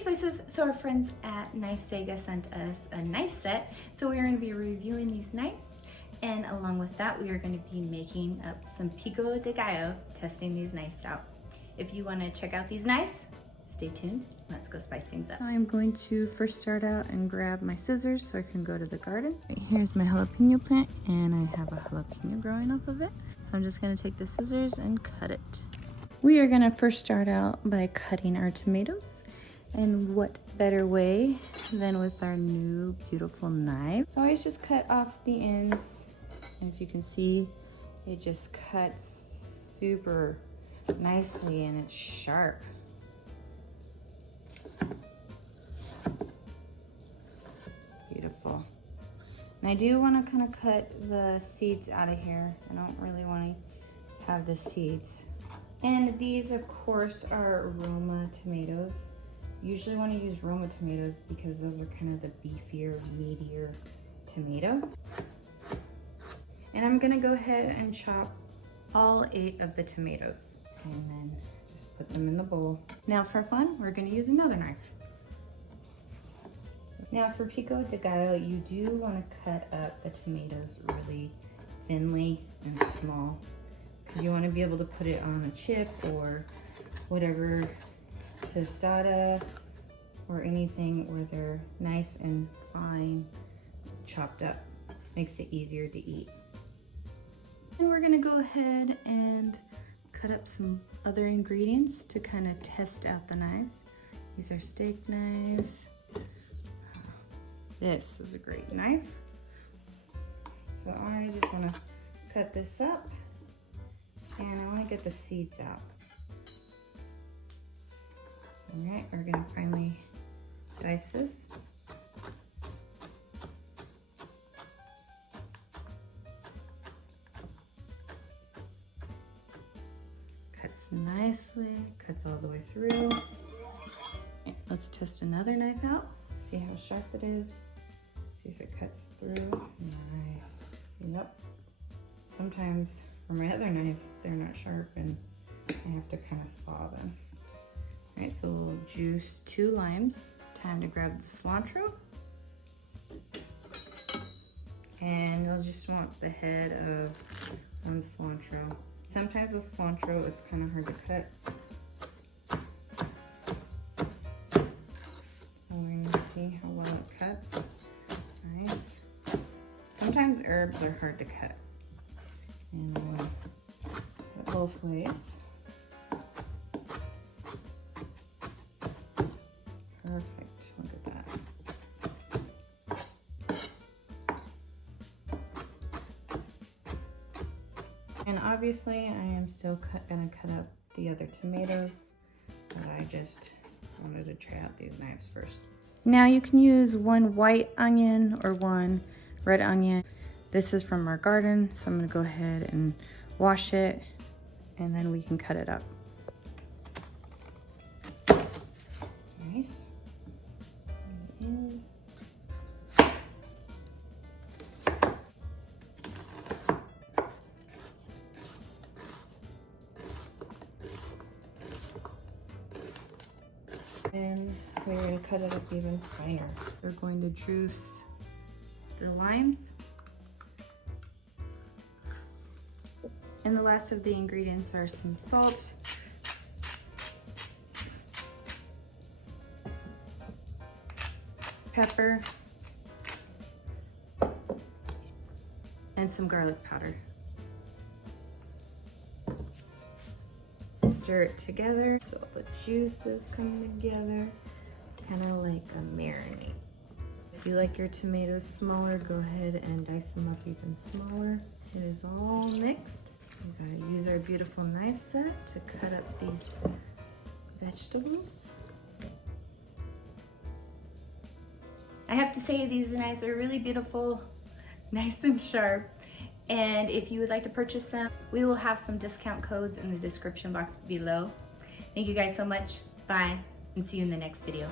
Spices, so our friends at knifeSaga sent us a knife set, so we're going to be reviewing these knives, and along with that we are going to be making up some Pico De Gallo, testing these knives out. If you want to check out these knives, stay tuned. Let's go spice things up. So I'm going to first start out and grab my scissors so I can go to the garden. Here's my jalapeno plant, and I have a jalapeno growing off of it. So I'm just going to take the scissors and cut it. We are going to first start out by cutting our tomatoes. And what better way than with our new beautiful knife. So I always just cut off the ends. And if you can see, it just cuts super nicely and it's sharp. Beautiful. And I do want to kind of cut the seeds out of here. I don't really want to have the seeds. And these, of course, are Roma tomatoes. Usually want to use Roma tomatoes because those are kind of the beefier, meatier tomato. And I'm gonna go ahead and chop all 8 of the tomatoes and then just put them in the bowl. Now for fun, we're gonna use another knife. Now for Pico De Gallo, you do want to cut up the tomatoes really thinly and small because you want to be able to put it on a chip or whatever, tostada or anything where they're nice and fine chopped up. Makes it easier to eat. And we're gonna go ahead and cut up some other ingredients to kind of test out the knives. These are steak knives. This is a great knife. So I just want to cut this up and I want to get the seeds out. All right, we're gonna finally dice this. Cuts nicely, cuts all the way through. Okay, let's test another knife out. See how sharp it is. See if it cuts through. Nice. Yep. Sometimes for my other knives, they're not sharp and I have to kind of saw them. All right, so we'll juice 2 limes. Time to grab the cilantro. And you'll just want the head of cilantro. Sometimes with cilantro, it's kind of hard to cut. So we're gonna see how well it cuts. Nice. Sometimes herbs are hard to cut. And we'll put both ways. Perfect, look at that. And obviously I am still gonna cut up the other tomatoes, but I just wanted to try out these knives first. Now you can use 1 white onion or 1 red onion. This is from our garden, so I'm gonna go ahead and wash it and then we can cut it up. Nice. And we're going to cut it up even finer. We're going to juice the limes. And the last of the ingredients are some salt, pepper, and some garlic powder. Stir it together so all the juices come together. It's kind of like a marinade. If you like your tomatoes smaller, go ahead and dice them up even smaller. It is all mixed. We gotta use our beautiful knife set to cut up these vegetables. I have to say these knives are really beautiful, nice and sharp. And if you would like to purchase them, we will have some discount codes in the description box below. Thank you guys so much. Bye, and see you in the next video.